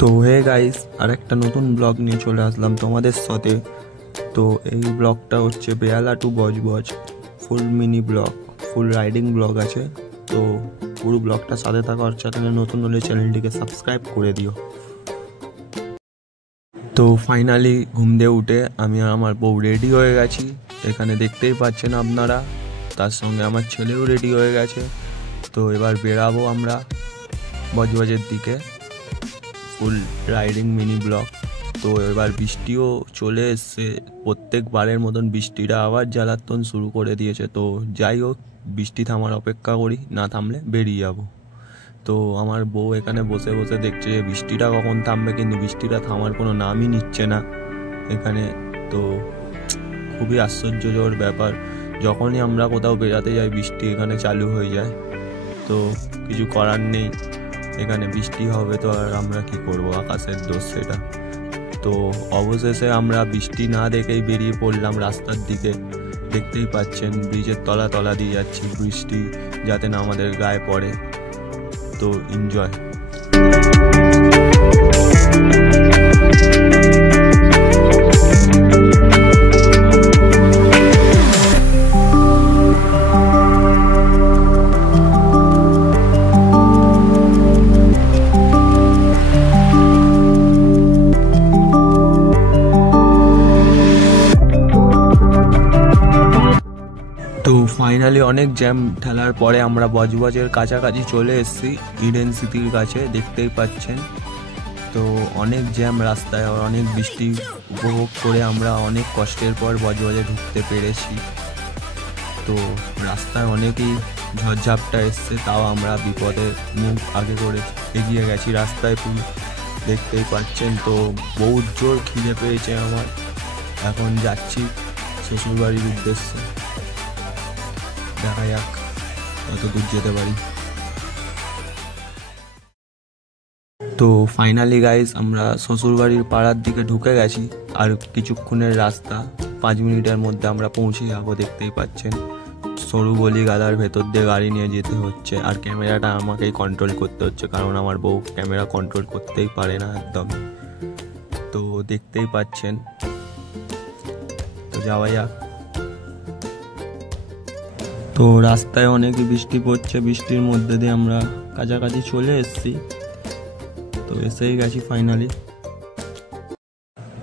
তো hey guys, আর একটা নতুন ব্লগ নিয়ে চলে আসলাম তোমাদের সাথে। তো এই ব্লগটা হচ্ছে বেহালা টু বজবজ ফুল মিনি ব্লগ, ফুল রাইডিং ব্লগ আছে। তো পুরো ব্লগটা সাথে থাকার চ্যানেলে নতুন হলে চ্যানেলটিকে সাবস্ক্রাইব করে দিও। তো ফাইনালি ঘুম দিয়ে উঠে আমি আর আমার বউ রেডি হয়ে গেছি, এখানে দেখতেই পাচ্ছেন আপনারা। তার সঙ্গে আমার ছেলেও রেডি হয়ে গেছে। তো এবার বেরাবো আমরা বজবজের দিকে, ফুল রাইডিং মিনি ব্লগ। তো এবার বৃষ্টিও চলে এসছে, প্রত্যেকবারের মতন বৃষ্টিটা আবার জ্বালাতন শুরু করে দিয়েছে। তো যাই হোক, বৃষ্টি থামার অপেক্ষা করি, না থামলে বেরিয়ে যাব। তো আমার বউ এখানে বসে বসে দেখছে যে বৃষ্টিটা কখন থামবে, কিন্তু বৃষ্টিটা থামার কোনো নামই নিচ্ছে না এখানে। তো খুবই আশ্চর্যজনক ব্যাপার, যখনই আমরা কোথাও বেড়াতে যাই বৃষ্টি এখানে চালু হয়ে যায়। তো কিছু করার নেই, এখানে বৃষ্টি হবে তো আর আমরা কি করব, আকাশের দোষ সেটা। তো অবশেষে আমরা বৃষ্টি না দেখেই বেরিয়ে পড়লাম রাস্তার দিকে। দেখতেই পাচ্ছেন ব্রিজের তলা দিয়ে যাচ্ছি, বৃষ্টি যাতে না আমাদের গায়ে পড়ে। তো এনজয়। তো ফাইনালি অনেক জ্যাম ঠেলার পরে আমরা বজবজের কাছাকাছি চলে এসেছি, ইডেন সিটির কাছে, দেখতেই পাচ্ছেন। তো অনেক জ্যাম রাস্তায়, আর অনেক বৃষ্টি উপভোগ করে আমরা অনেক কষ্টের পর বজবজে ঢুকতে পেরেছি। তো রাস্তায় অনেকই ঝড়ঝাপটা এসছে, তাও আমরা বিপদের মুখ আগে করে এগিয়ে গেছি রাস্তায় পুরো, দেখতেই পাচ্ছেন। তো বহুত জোর খিদে পেয়েছে আমার, এখন যাচ্ছি শ্বশুরবাড়ির উদ্দেশ্যে। দেখা যাক কত দূর যেতে পারি। তো ফাইনালি গাইজ আমরা শ্বশুরবাড়ির পাড়ার দিকে ঢুকে গেছি, আর কিছুক্ষণের রাস্তা, 5 মিনিটের মধ্যে আমরা পৌঁছে যাবো। দেখতেই পাচ্ছেন সরু গলি গাদার ভেতর দিয়ে গাড়ি নিয়ে যেতে হচ্ছে, আর ক্যামেরাটা আমাকেই কন্ট্রোল করতে হচ্ছে, কারণ আমার বউ ক্যামেরা কন্ট্রোল করতেই পারে না একদম। তো দেখতেই পাচ্ছেন, তো যাওয়া যাক। তো রাস্তায় অনেকই বৃষ্টি পড়ছে, বৃষ্টির মধ্যে দিয়ে আমরা কাছাকাছি চলে এসেছি। তো এসেই গেছি ফাইনালি।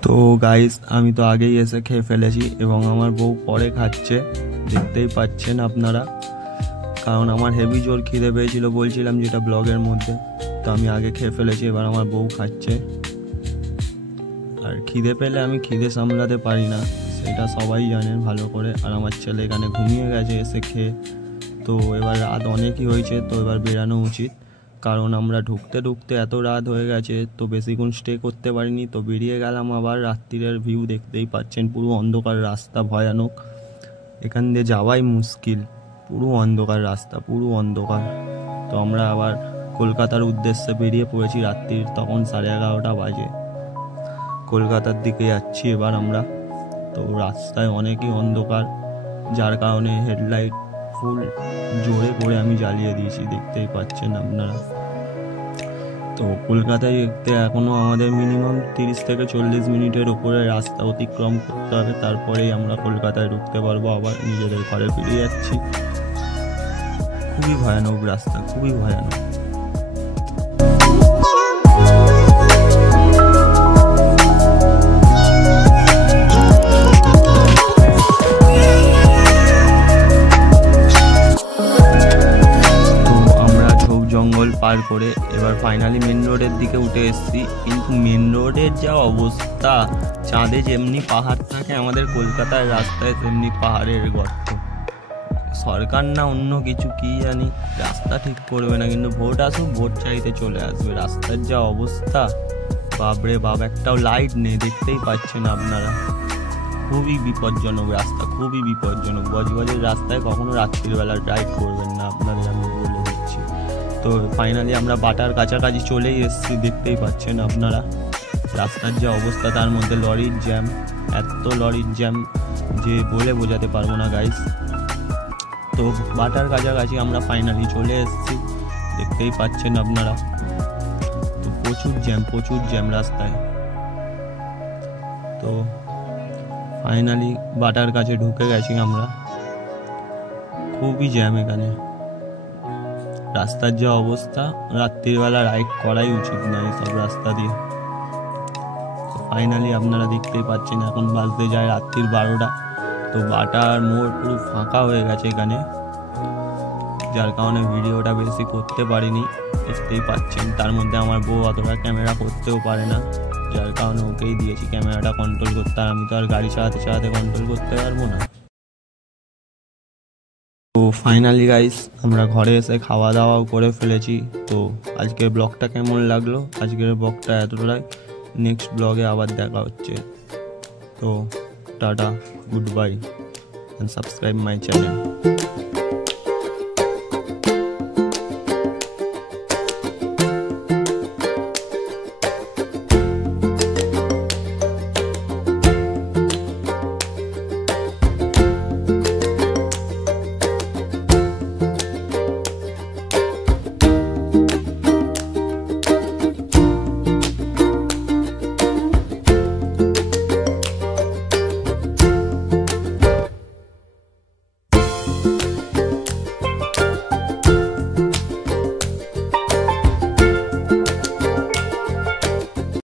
তো গাইস, আমি তো আগেই এসে খেয়ে ফেলেছি এবং আমার বউ পরে খাচ্ছে, দেখতেই পাচ্ছেন আপনারা। কারণ আমার হেভি জোর খিদে পেয়েছিল, বলছিলাম যেটা ব্লগের মধ্যে। তো আমি আগে খেয়ে ফেলেছি, এবার আমার বউ খাচ্ছে। আর খিদে পেলে আমি খিদে সামলাতে পারি না, এটা সবাই জানেন ভালো করে। আর আমার ছেলে এখানে ঘুমিয়ে গেছে এসে খেয়ে। তো এবার রাত অনেকই হয়েছে, তো এবার বেরানো উচিত, কারণ আমরা ঢুকতে ঢুকতে এত রাত হয়ে গেছে, তো বেশিক্ষণ স্টে করতে পারিনি। তো বেরিয়ে গেলাম আবার। রাত্রিরের ভিউ দেখতেই পাচ্ছেন, পুরো অন্ধকার রাস্তা, ভয়ানক, এখান দিয়ে যাওয়াই মুশকিল, পুরো অন্ধকার রাস্তা, পুরো অন্ধকার। তো আমরা আবার কলকাতার উদ্দেশ্যে বেরিয়ে পড়েছি রাত্রির, তখন 11:30 বাজে। কলকাতার দিকে যাচ্ছি এবার আমরা। তো রাস্তায় অনেকই অন্ধকার, যার কারণে হেডলাইট ফুল জোরে করে আমি জ্বালিয়ে দিয়েছি, দেখতেই পাচ্ছেন আপনারা। তো কলকাতায় দেখতে এখনও আমাদের মিনিমাম 30 থেকে 40 মিনিটের উপরে রাস্তা অতিক্রম করতে হবে, তারপরেই আমরা কলকাতায় ঢুকতে পারবো। আবার নিজেদের ঘরে ফিরে যাচ্ছি। খুবই ভয়ানক রাস্তা, খুবই ভয়ানক। জঙ্গল পার করে এবার ফাইনালি মেন রোডের দিকে উঠে এসেছি, কিন্তু মেন রোডের যা অবস্থা, চাঁদে যেমনি পাহাড় থাকে আমাদের কলকাতার রাস্তায় তেমনি পাহাড়ের গর্ত। সরকার না অন্য কিছু কি জানি, রাস্তা ঠিক করবে না, কিন্তু ভোট আসুক, ভোট চাইতে চলে আসবে। রাস্তার যা অবস্থা, বাপরে বাপ, একটাও লাইট নেই, দেখতেই পাচ্ছেন আপনারা। খুবই বিপজ্জনক রাস্তা, খুবই বিপজ্জনক। বজবজের রাস্তায় কখনো রাত্রিবেলা রাইড করবেন না, আপনাদের আমি বলে দিচ্ছি। তো ফাইনালি আমরা বাটার কাছাকাছি চলেই এসেছি, দেখতেই পাচ্ছেন আপনারা। রাস্তার যে অবস্থা, তার মধ্যে লরির জ্যাম, এত লরির জ্যাম যে বলে বোঝাতে পারবো না গাইস। তো বাটার কাছাকাছি আমরা ফাইনালি চলে এসেছি, দেখতেই পাচ্ছেন আপনারা। তো প্রচুর জ্যাম রাস্তায়। তো ফাইনালি বাটার কাছে ঢুকে গেছি আমরা। খুবই জ্যাম এখানে, রাস্তার যা অবস্থা, রাত্রিবেলা রাইড করাই উচিত না এইসব রাস্তা দিয়ে। ফাইনালি আপনারা দেখতেই পাচ্ছেন এখন বাজতে যায় রাত্রির 12টা। তো বাটার মোড় পুরো ফাঁকা হয়ে গেছে এখানে, যার কারণে ভিডিওটা বেশি করতে পারিনি, দেখতেই পাচ্ছেন। তার মধ্যে আমার বউ অতটা ক্যামেরা করতেও পারে না, যার কারণে ওকেই দিয়েছি ক্যামেরাটা কন্ট্রোল করতে। আর আমি তো আর গাড়ি চালাতে কন্ট্রোল করতে পারবো না। তো ফাইনালি গাইস আমরা ঘরে এসে খাওয়া দাওয়াও করে ফেলেছি। তো আজকের ব্লগটা কেমন লাগলো? আজকের ব্লগটা এতটাই, নেক্সট ব্লগে আবার দেখা হচ্ছে। তো tata, good bye, and subscribe my channel.